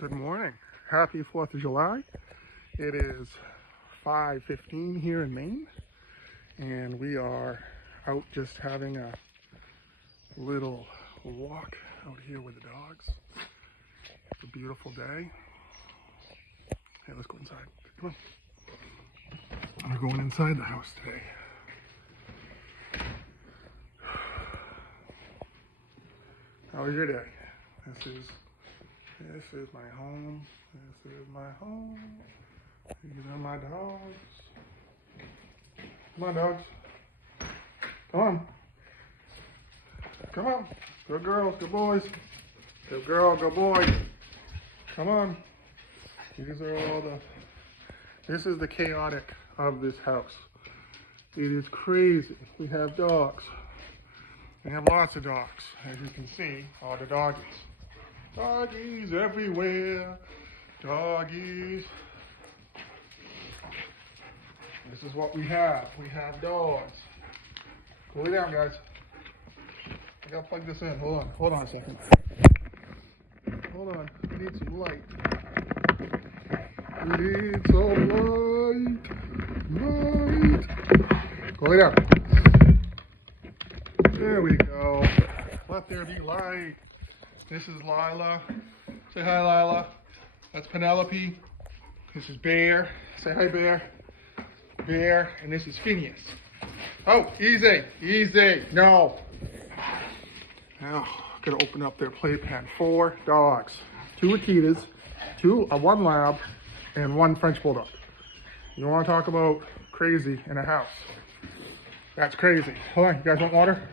Good morning. Happy 4th of July. It is 5:15 here in Maine, and we are out just having a little walk out here with the dogs. It's a beautiful day. Hey, let's go inside. Come on. We're going inside the house today. How was your day? This is my home. This is my home. These are my dogs. Come on, dogs. Come on. Come on. Good girls, good boys. Good girl, good boy. Come on. These are all this is the chaotic of this house. It is crazy. We have dogs. We have lots of dogs. As you can see, all the doggies. Doggies everywhere. Doggies. This is what we have. We have dogs. Go lay down, guys. I gotta plug this in. Hold on a second. Hold on. We need some light. We need some light. Go lay down. There we go. Let there be light. This is Lila. Say hi, Lila. That's Penelope. This is Bear. Say hi, Bear. Bear. And this is Phineas. Oh, easy. Easy. No. Now, I'm going to open up their playpen. 4 dogs. 2 Akitas, 1 Lab, and 1 French Bulldog. You want to talk about crazy in a house? That's crazy. Hold on. You guys want water?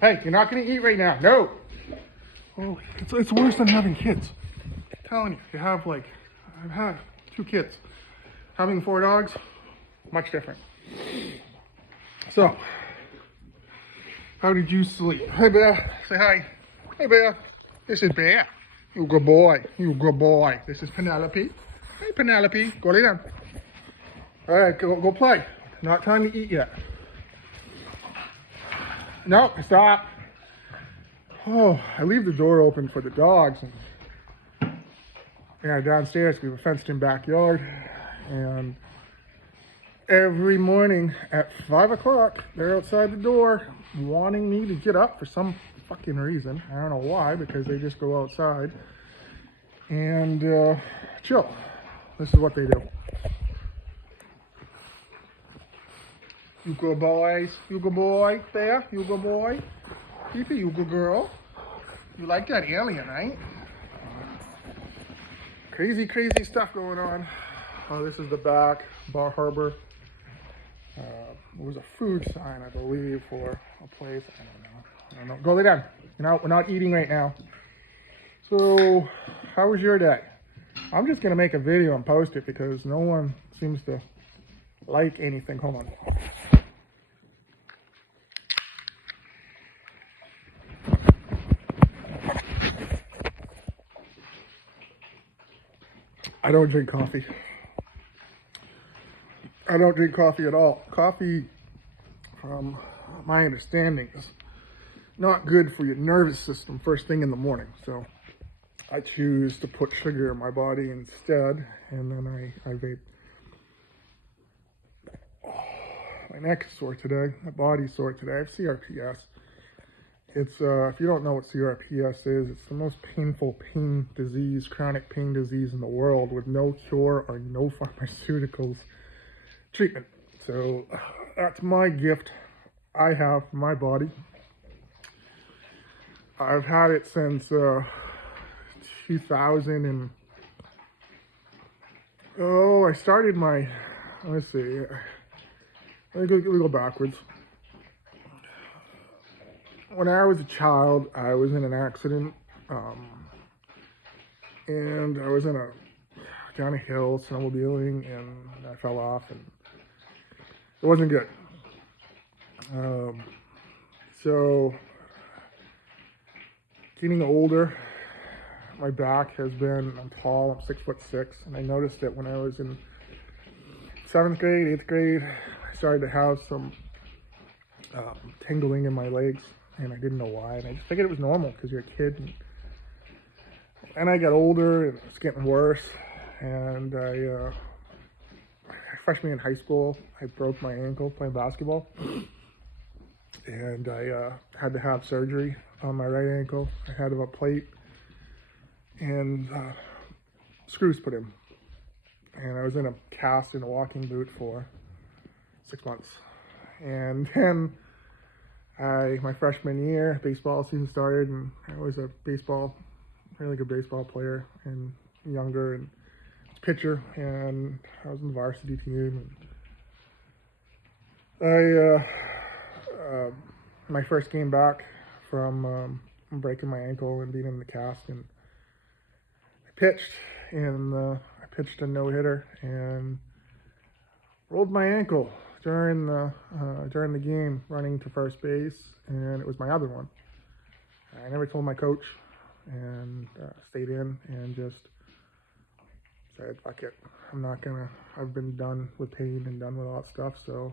Hey, you're not going to eat right now. No. Oh, it's worse than having kids. I'm telling you, I've had 2 kids. Having 4 dogs, much different. So, how did you sleep? Hey, Bear. Say hi. Hey, Bear. This is Bear. You good boy. You good boy. This is Penelope. Hey, Penelope. Go lay down. All right, go play. Not time to eat yet. No, stop. Oh, I leave the door open for the dogs. And yeah, downstairs we have a fenced-in backyard. And every morning at 5 o'clock, they're outside the door wanting me to get up for some fucking reason. I don't know why, because they just go outside and chill. This is what they do. You good boys. You good boy. There. You good boy. Pee-pee, you good girl. You like that alien, right? Crazy, crazy stuff going on. Oh, this is the back, Bar Harbor. It was a food sign, I believe, for a place. I don't know. Go lay down. We're not eating right now. So, how was your day? I'm just going to make a video and post it because no one seems to like anything. Hold on. I don't drink coffee. I don't drink coffee at all. Coffee, from my understanding, is not good for your nervous system first thing in the morning. So I choose to put sugar in my body instead, and then I vape. Oh, my neck is sore today. My body's sore today. I have CRPS. It's, if you don't know what CRPS is, it's the most painful pain disease, chronic pain disease in the world with no cure or no pharmaceuticals treatment. So that's my gift I have for my body. I've had it since 2000 and, I started my, let's see, let me go backwards. When I was a child, I was in an accident, and I was down a hill snowmobiling, and I fell off, and it wasn't good. So, getting older, my back has been, I'm tall, I'm 6'6", and I noticed that when I was in 7th grade, 8th grade, I started to have some tingling in my legs. And I didn't know why, and I just figured it was normal because you're a kid. And I got older, and it was getting worse. And freshman in high school, I broke my ankle playing basketball. And I had to have surgery on my right ankle. I had a plate and screws put in. And I was in a cast in a walking boot for 6 months. And then my freshman year, baseball season started, and I was a really good baseball player, and younger, and pitcher, and I was in the varsity team. And my first game back from breaking my ankle and being in the cast, and I pitched a no-hitter and rolled my ankle during the game running to first base, and it was my other one. I never told my coach, and stayed in and just said, fuck it, I've been done with pain and done with all that stuff, so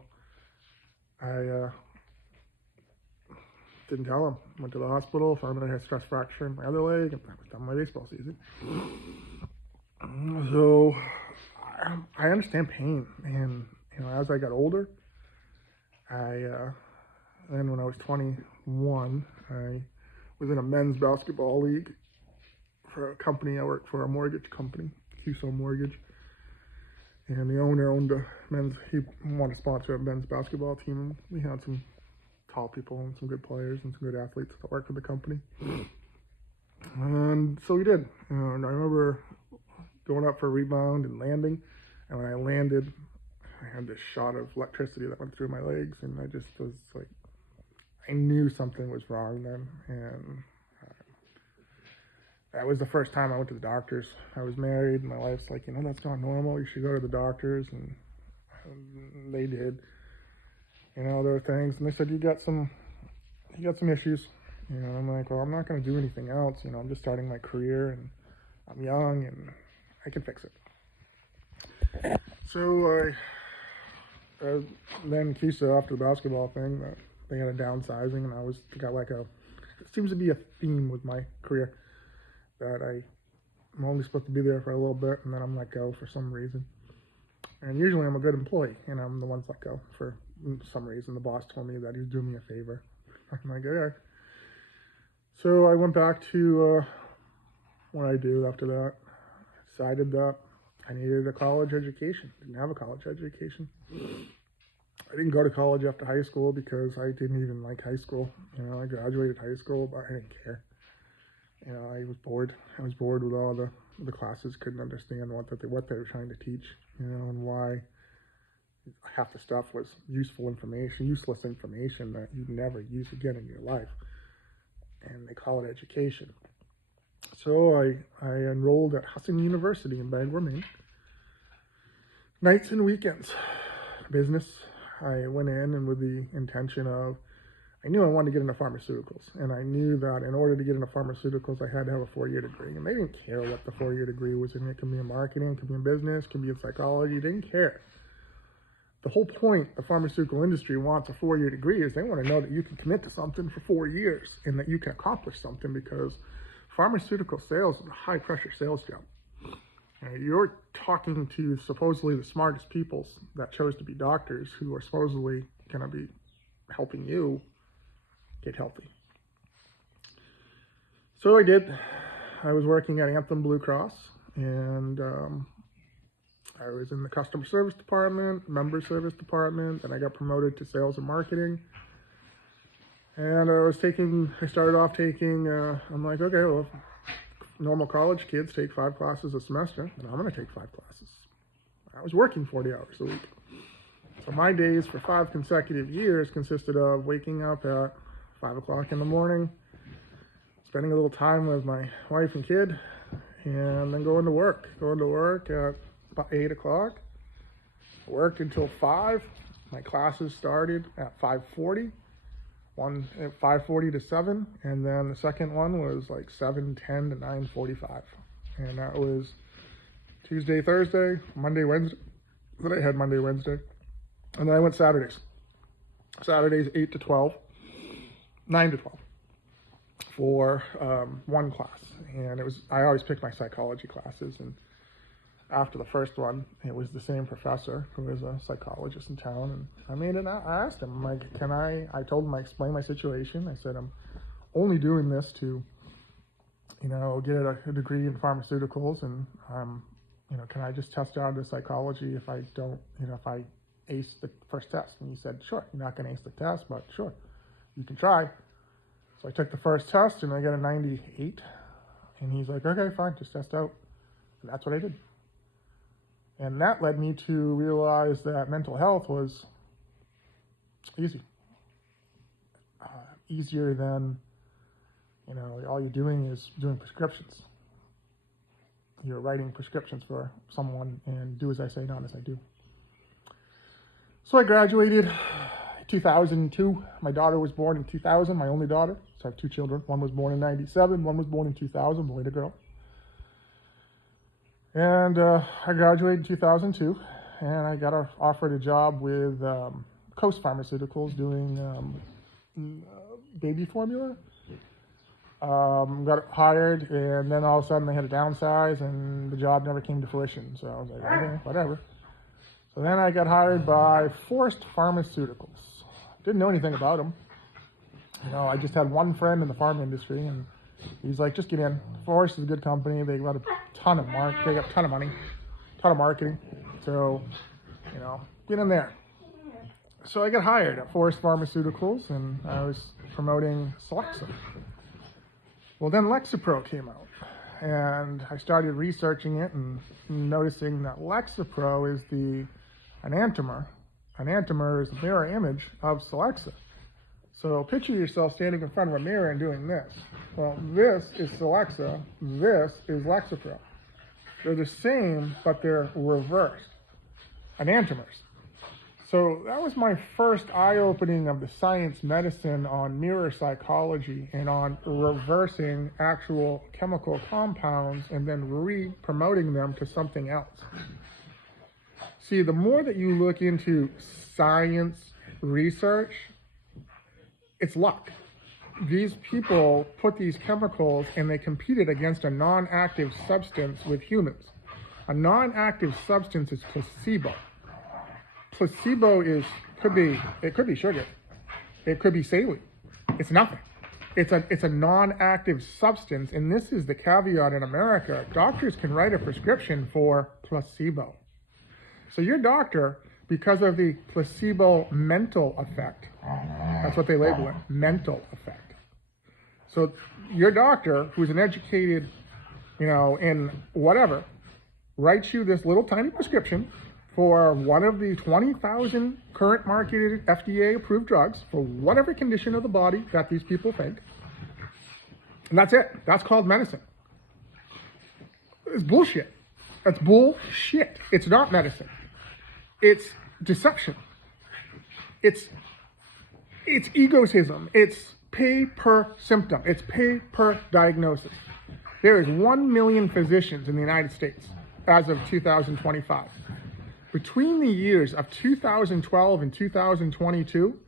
I didn't tell him. Went to the hospital, found out I had stress fracture in my other leg, and that was done my baseball season. So I understand pain, and as I got older, then when I was 21, I was in a men's basketball league for a company. I worked for a mortgage company, QSO Mortgage, and the owner owned he wanted to sponsor a men's basketball team. We had some tall people and some good players and some good athletes that worked for the company. And so we did. And I remember going up for a rebound and landing, and when I landed, I had this shot of electricity that went through my legs, and I just was like, I knew something was wrong then, and that was the first time I went to the doctors. I was married, and my wife's like, that's not normal, you should go to the doctors, and they did. There were things, and they said, you got some issues. I'm like, well, I'm not going to do anything else. I'm just starting my career, and I'm young, and I can fix it. So then QSO, after the basketball thing, they had a downsizing, and it seems to be a theme with my career, that I'm only supposed to be there for a little bit, and then I'm let go for some reason. And usually I'm a good employee, and I'm the one let go for some reason. The boss told me that he was doing me a favor. I'm like, okay. So I went back to what I do after that. I decided that I needed a college education. Didn't have a college education. I didn't go to college after high school because I didn't even like high school. I graduated high school, but I didn't care. I was bored. I was bored with all the classes. Couldn't understand what they were trying to teach, and why half the stuff was useless information that you'd never use again in your life. And they call it education. So I enrolled at Husson University in Bangor, Maine. Nights and weekends. Business. I went in and with the intention of, I knew I wanted to get into pharmaceuticals, and I knew that in order to get into pharmaceuticals, I had to have a 4-year degree, and they didn't care what the 4-year degree was in. It could be in marketing, it could be in business, it could be in psychology, they didn't care. The whole point the pharmaceutical industry wants a 4-year degree is they want to know that you can commit to something for 4 years, and that you can accomplish something, because pharmaceutical sales is a high-pressure sales job. You're talking to supposedly the smartest people that chose to be doctors, who are supposedly going to be helping you get healthy. So I did. I was working at Anthem Blue Cross, and I was in the customer service department, member service department, and I got promoted to sales and marketing. And I started off taking, I'm like, okay, well, normal college kids take 5 classes a semester, and I'm going to take 5 classes. I was working 40 hours a week. So my days for 5 consecutive years consisted of waking up at 5 o'clock in the morning, spending a little time with my wife and kid, and then going to work. Going to work at about 8 o'clock. Worked until 5. My classes started at 5:40. One at 5:40 to 7, and then the second one was like 7:10 to 9:45, and that was Tuesday, Thursday, Monday, Wednesday. Then I had Monday, Wednesday, and then I went Saturdays. Saturdays 8 to 12, 9 to 12. for one class, and I always picked my psychology classes, and after the first one, it was the same professor who was a psychologist in town, and I asked him, like, I told him, I explained my situation. I said, I'm only doing this to, get a degree in pharmaceuticals, and, can I just test out into psychology if I don't, if I ace the first test? And he said, sure, you're not going to ace the test, but sure, you can try. So I took the first test, and I got a 98, and he's like, okay, fine, just test out. And that's what I did. And that led me to realize that mental health was easy. Easier than, all you're doing is doing prescriptions. You're writing prescriptions for someone and do as I say, not as I do. So I graduated in 2002. My daughter was born in 2000, my only daughter. So I have two children. One was born in 97, one was born in 2000, boy to girl. And I graduated in 2002, and I got offered a job with Coast Pharmaceuticals doing baby formula. Got hired, and then all of a sudden they had to downsize, and the job never came to fruition. So I was like, okay, whatever. So then I got hired by Forest Pharmaceuticals. Didn't know anything about them. I just had one friend in the pharma industry, and he's like, just get in. Forest is a good company. They got a ton of they got a ton of money, ton of marketing. So, get in there. So I got hired at Forest Pharmaceuticals, and I was promoting Celexa. Well, then Lexapro came out, and I started researching it and noticing that Lexapro is the enantiomer. Enantiomer is the mirror image of Celexa. So picture yourself standing in front of a mirror and doing this. Well, this is Celexa, this is Lexapro. They're the same, but they're reversed. Enantiomers. So that was my first eye-opening of the science medicine on mirror psychology and on reversing actual chemical compounds and then re-promoting them to something else. See, the more that you look into science research, it's luck. These people put these chemicals and they competed against a non-active substance with humans. A non-active substance is placebo. Placebo could be sugar. It could be saline. It's nothing. It's a non-active substance, and this is the caveat in America. Doctors can write a prescription for placebo. So your doctor, because of the placebo mental effect, that's what they label it, mental effect. So your doctor, who's an educated, in whatever, writes you this little tiny prescription for one of the 20,000 current marketed FDA-approved drugs for whatever condition of the body that these people think. And that's it. That's called medicine. It's bullshit. That's bullshit. It's not medicine. It's deception. It's egotism. It's pay per symptom. It's pay per diagnosis. There is 1 million physicians in the United States as of 2025. Between the years of 2012 and 2022,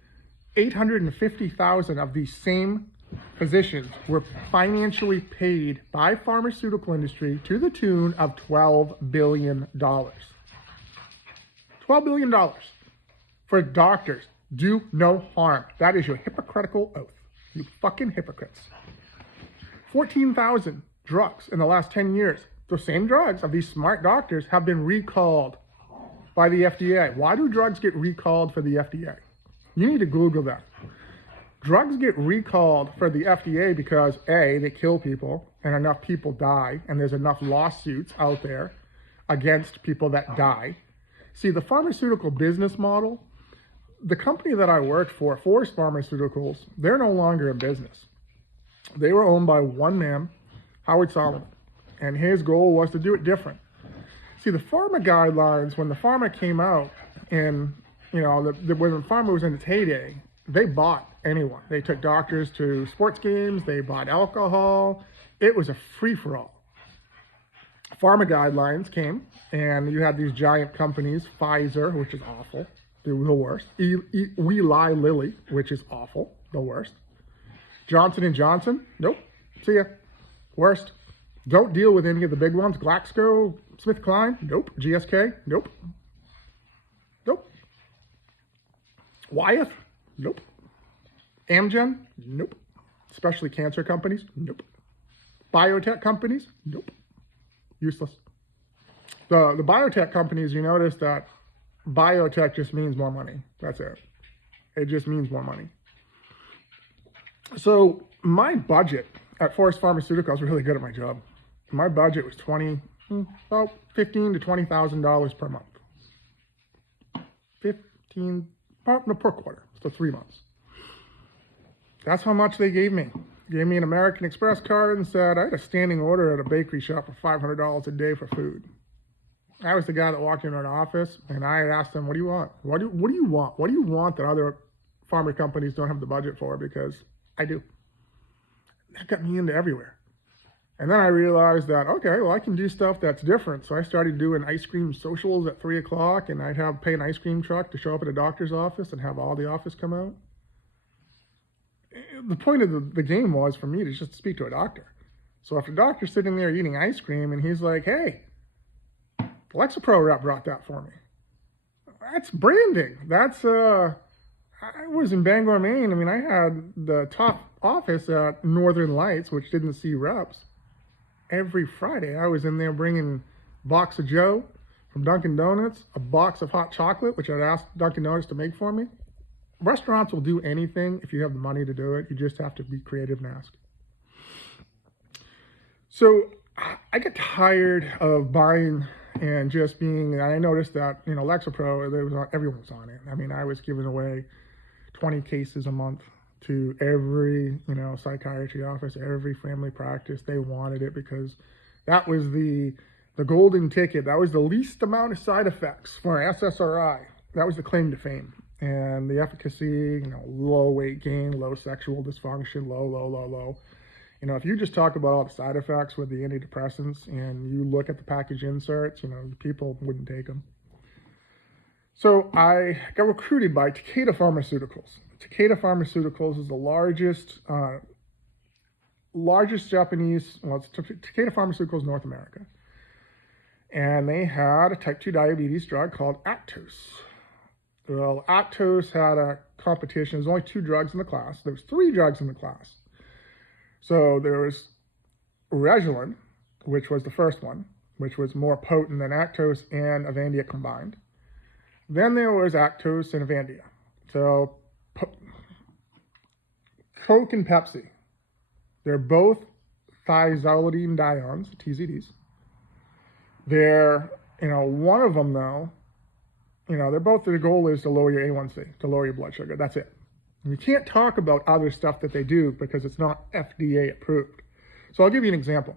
850,000 of these same physicians were financially paid by pharmaceutical industry to the tune of $12 billion. $12 billion for doctors. Do no harm. That is your hypocritical oath. You fucking hypocrites. 14,000 drugs in the last 10 years. The same drugs of these smart doctors have been recalled by the FDA. Why do drugs get recalled for the FDA? You need to Google that. Drugs get recalled for the FDA because A, they kill people and enough people die, and there's enough lawsuits out there against people that die. See, the pharmaceutical business model, the company that I worked for, Forest Pharmaceuticals, they're no longer in business. They were owned by one man, Howard Solomon, and his goal was to do it different. See, the pharma guidelines, when the pharma came out, and when the pharma was in its heyday, they bought anyone. They took doctors to sports games, they bought alcohol. It was a free-for-all. Pharma guidelines came, and you had these giant companies, Pfizer, which is awful, the worst. Eli Lilly, which is awful, the worst. Johnson & Johnson, nope. See ya. Worst. Don't deal with any of the big ones. Glaxo, SmithKline, nope. GSK, nope. Nope. Wyeth, nope. Amgen, nope. Especially cancer companies, nope. Biotech companies, nope. Useless. The biotech companies, you notice that biotech just means more money. That's it. It just means more money. So my budget at Forest Pharmaceutical, I was really good at my job. My budget was about $15,000 to $20,000 per month. 15 per quarter, so 3 months. That's how much they gave me. Gave me an American Express card and said I had a standing order at a bakery shop for $500 a day for food. I was the guy that walked into an office and I had asked them, what do you want? What do you want? What do you want that other pharma companies don't have the budget for? Because I do. That got me into everywhere. And then I realized that, okay, well, I can do stuff that's different. So I started doing ice cream socials at 3 o'clock, and I'd pay an ice cream truck to show up at a doctor's office and have all the office come out. The point of the game was for me to just speak to a doctor. So if the doctor's sitting there eating ice cream and he's like, hey, the Lexapro rep brought that for me. That's branding. That's, I was in Bangor, Maine. I mean, I had the top office at Northern Lights, which didn't see reps. Every Friday, I was in there bringing a box of Joe from Dunkin' Donuts, a box of hot chocolate, which I'd asked Dunkin' Donuts to make for me. Restaurants will do anything if you have the money to do it. You just have to be creative and ask. So I get tired of buying and just being, and I noticed that, Lexapro, everyone was on it. I mean, I was giving away 20 cases a month to every, psychiatry office, every family practice. They wanted it because that was the golden ticket. That was the least amount of side effects for an SSRI. That was the claim to fame. And the efficacy, low weight gain, low sexual dysfunction, low. If you just talk about all the side effects with the antidepressants and you look at the package inserts, people wouldn't take them. So I got recruited by Takeda Pharmaceuticals. Takeda Pharmaceuticals is the largest Japanese, it's Takeda Pharmaceuticals North America. And they had a type 2 diabetes drug called Actos. Well, Actos had a competition. There's only 2 drugs in the class. There was 3 drugs in the class. So there was Regilin, which was the first one, which was more potent than Actos and Avandia combined. Then there was Actos and Avandia. So Coke and Pepsi, they're both thiazolidine diones, TZDs. They're, one of them though, they're both, the goal is to lower your A1C, to lower your blood sugar. That's it. And you can't talk about other stuff that they do because it's not FDA approved. So I'll give you an example.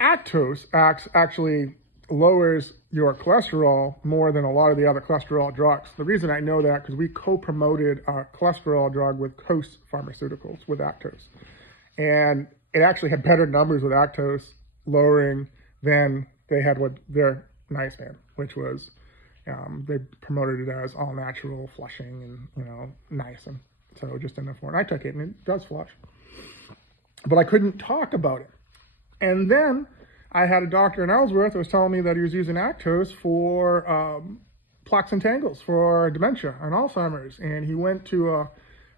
Actos actually lowers your cholesterol more than a lot of the other cholesterol drugs. The reason I know that because we co-promoted a cholesterol drug with Coast Pharmaceuticals with Actos. And it actually had better numbers with Actos lowering than they had with their niacin, which was, they promoted it as all natural flushing and, niacin. So just enough for it. And I took it and it does flush. But I couldn't talk about it. And then I had a doctor in Ellsworth who was telling me that he was using Actos for plaques and tangles for dementia and Alzheimer's. And he went to a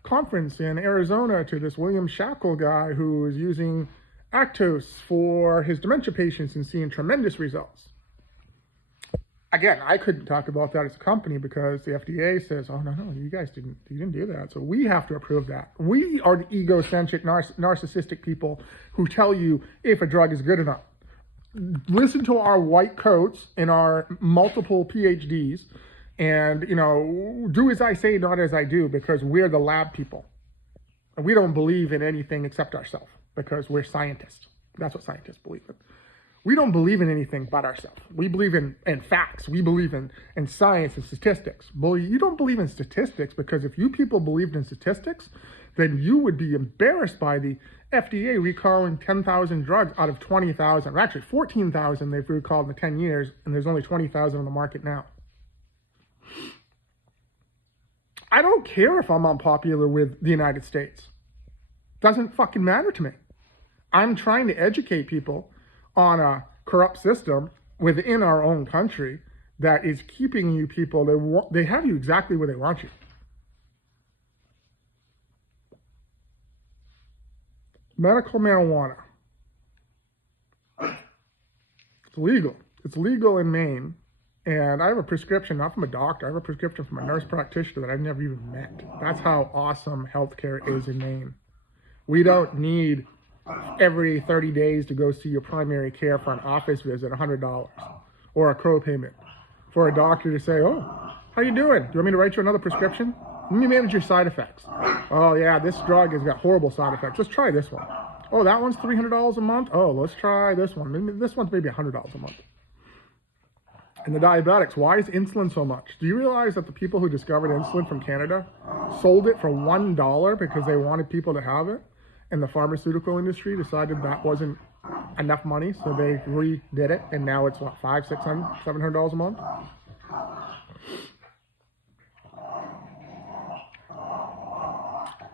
conference in Arizona to this William Shackle guy who was using Actos for his dementia patients and seeing tremendous results. Again, I couldn't talk about that as a company because the FDA says, oh, no, you guys didn't do that. So we have to approve that. We are the egocentric, narcissistic people who tell you if a drug is good or not. Listen to our white coats and our multiple PhDs and, do as I say, not as I do, because we're the lab people. And we don't believe in anything except ourselves because we're scientists. That's what scientists believe in. We don't believe in anything but ourselves. We believe in facts. We believe in science and statistics. Well, you don't believe in statistics because if you people believed in statistics, then you would be embarrassed by the FDA recalling 10,000 drugs out of 20,000, or actually 14,000 they've recalled in the 10 years, and there's only 20,000 on the market now. I don't care if I'm unpopular with the United States. Doesn't fucking matter to me. I'm trying to educate people on a corrupt system within our own country that is keeping you people, they have you exactly where they want you. Medical marijuana. It's legal. It's legal in Maine. And I have a prescription, not from a doctor, I have a prescription from a nurse practitioner that I've never even met. That's how awesome healthcare is in Maine. We don't need every 30 days to go see your primary care for an office visit, $100, or a co-payment for a doctor to say, oh, how you doing? Do you want me to write you another prescription? Let me manage your side effects. Oh yeah, this drug has got horrible side effects. Let's try this one. Oh, that one's $300 a month? Oh, let's try this one. Maybe this one's maybe $100 a month. And the diabetics, why is insulin so much? Do you realize that the people who discovered insulin from Canada sold it for $1 because they wanted people to have it? And the pharmaceutical industry decided that wasn't enough money, so they redid it, and now it's what, $500, $600, $700 a month?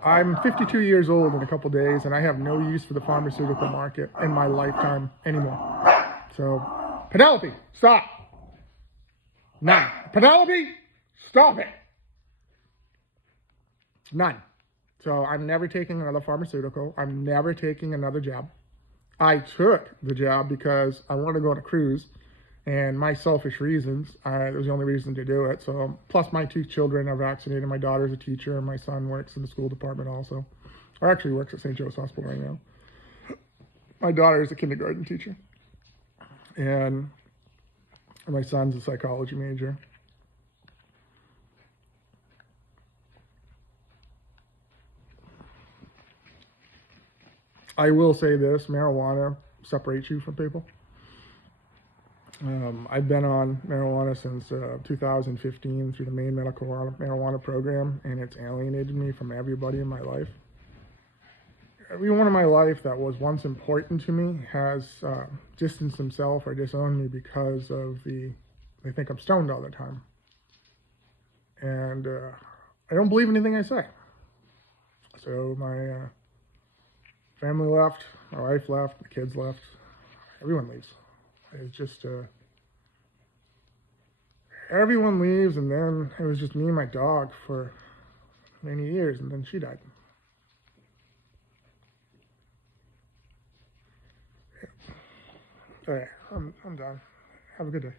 I'm 52 years old in a couple days, and I have no use for the pharmaceutical market in my lifetime anymore. So, Penelope, stop. None. Penelope, stop it. None. So I'm never taking another pharmaceutical. I'm never taking another jab. I took the jab because I wanted to go on a cruise, and my selfish reasons, it was the only reason to do it. So, plus my 2 children are vaccinated. My daughter's a teacher, and my son works in the school department also. Or actually works at St. Joe's Hospital right now. My daughter is a kindergarten teacher. And my son's a psychology major. I will say this, marijuana separates you from people. I've been on marijuana since 2015 through the Maine Medical Marijuana Program, and it's alienated me from everybody in my life. Everyone in my life that was once important to me has distanced himself or disowned me because of they think I'm stoned all the time. And I don't believe anything I say. So my family left, my wife left, the kids left, everyone leaves. It's just, everyone leaves, and then it was just me and my dog for many years, and then she died. Yeah. All right, I'm done. Have a good day.